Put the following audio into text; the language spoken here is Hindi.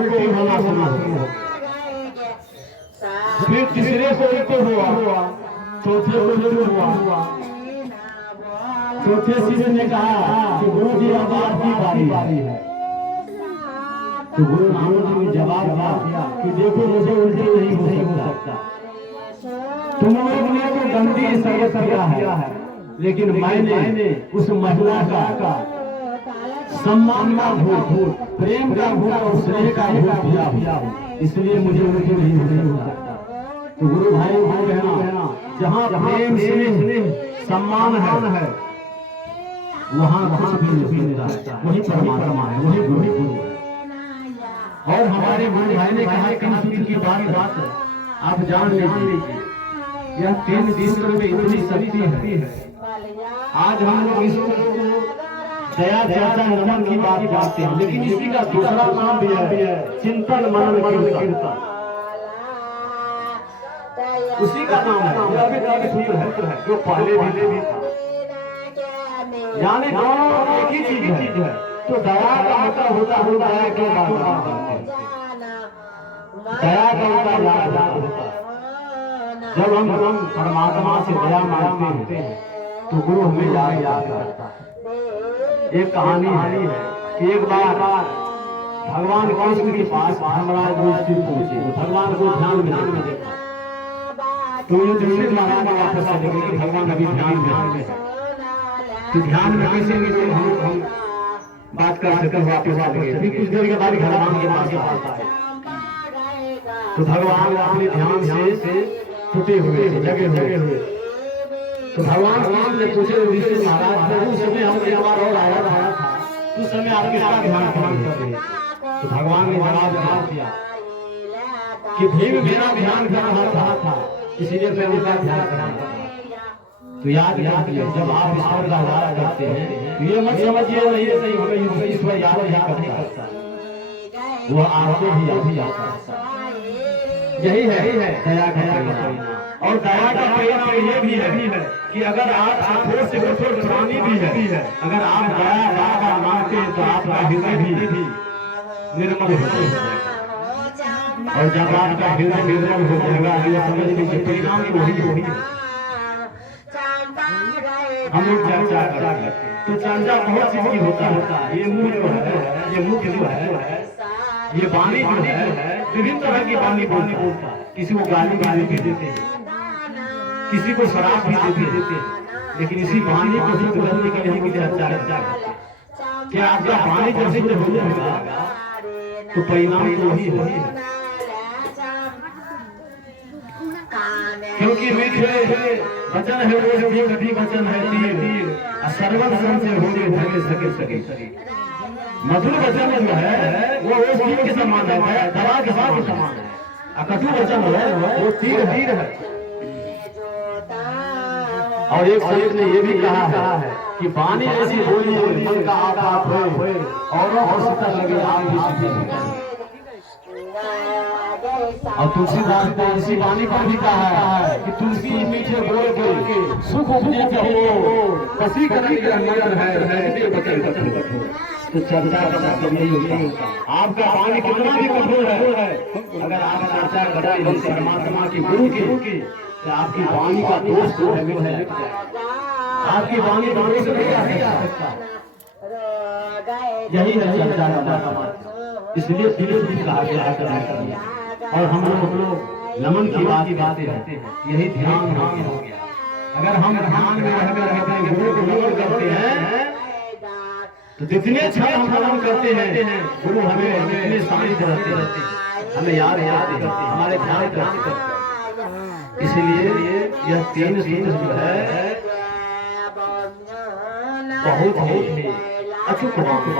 उल्टी होना शुरू हो, फिर तीसरे को उल्टी हुआ, चौथे को उल्टी हुआ। चौथे शिष्य ने कहा कि गुरु जी अब आपकी बारी है। तो गुरु नानक जी ने जवाब दिया कि देखो मुझे उल्टी नहीं हो सकता। तुम लोग ने तो गंदी संगत किया है, लेकिन मैंने उस महिला का सम्मान का भूत, प्रेम का भूत और स्नेह का भूत किया, इसलिए मुझे उल्टी नहीं हो सकता। तो गुरु भाई को कहना, जहाँ प्रेम स्नेह सम्मान है, वहाँ कुछ भी नहीं मिलता है, वही परमात्मा है, वही गुरु है। और हमारे गुरु भाई ने कहा कि सूत्र की बात आप जान लीजिए, यह 3 सूत्र में इतनी शक्ति है। आज हम लोग इस दया चर्चा नमन की बात जानते हैं, लेकिन इसी का दूसरा नाम भी है चिंतन मनन कीर्तन, उसी का नाम है। यह भी 3 सूत्र है जो पहले भी था, यानी दोनों एक ही चीज है। तो दया का मतलब होता है दया के बाद दया का होता है जब हम परमात्मा से दया मांगते हैं तो गुरु हमें याद करता है। एक कहानी है कि एक बार भगवान कृष्ण के पास धर्मराज युधिष्ठिर पहुंचे, भगवान को ध्यान में देखा। तो युधिष्ठिर महाराज ने वापस आ गए कि भगवान अभी ध्यान में है। तो ध्यान में कैसे हम बात कर सकते हैं, वापस आ गए। फिर कुछ देर के बाद भगवान के पास आता है, तो भगवान अपने ध्यान से टूटे हुए जगे हुए। तो भगवान कृष्ण ने पूछे युधिष्ठिर महाराज, उस समय हमने हमारा और आया था, उस समय आप किसका ध्यान कर रहे? तो भगवान ने जवाब दिया कि भीम मेरा ध्यान कर रहा था, इसीलिए मैं उनका ध्यान कर रहा था। तो याद रखिए, जब आप ईश्वर का ध्यान करते हैं तो ये मत समझिए नहीं हमें ईश्वर याद नहीं करता, वो आपको भी याद करता। यही है दया का परिणाम। और दया का परिणाम ये भी है कि अगर आप कठोर से कठोर प्राणी भी है, अगर आप दया का मांगते हैं तो आपका हृदय भी निर्मल हो जाएगा। और जब आपका हृदय निर्मल हो जाएगा, ये समझ लीजिए परिणाम तो वही है। हम लोग चर्चा करते हैं तो चर्चा बहुत चीज की होता है। ये मुंह जो है, ये मुख जो है, ये वाणी जो है, विभिन्न तरह की वाणी बोलता है। किसी को गाली भी देते हैं, किसी को शराब भी देते हैं, लेकिन इसी वाणी को शुद्ध करने के लिए चर्चा करते हैं। क्या आपका वाणी जब शुद्ध हो जाएगा तो परिणाम तो वही है, क्योंकि मीठे वचन है रोज भी कभी वचन है तीर, सर्वत से होने धगे सके। मधुर वचन जो है वो रोज तीर के समान है, दवा के समान है। कटु वचन है वो तीर है। और एक संत ने ये भी कहा है कि वाणी ऐसी बोलिए मन का आप होए, औरों को शीतल लगे आप भी शीतल। और तुलसीदास ने इसी वाणी पर भी कहा है कि तुलसी मीठे बोल के सुख उपजे कहो, वशीकरण यह नियम है वचन। तो चर्चा का मतलब नहीं होता। आपका वाणी कितना भी कठोर है, अगर आप चर्चा करते हैं परमात्मा की गुरु की, तो आपकी वाणी का दोष जो है वो है, आपकी वाणी का दोष नहीं आ सकता। यही है चर्चा का मतलब, इसलिए दिल कहा गया है। और हम लोग नमन की बातें रहते हैं, यही ध्यान हो गया। अगर हम ध्यान में रहकर गुरु को नमन करते हैं तो जितने क्षण हम नमन करते हैं गुरु हमें इतने शांत रहते हैं, हमें याद करते हैं, हमारे ध्यान करते हैं। इसलिए यह 3 सूत्र जो है बहुत ही अचूक बात है।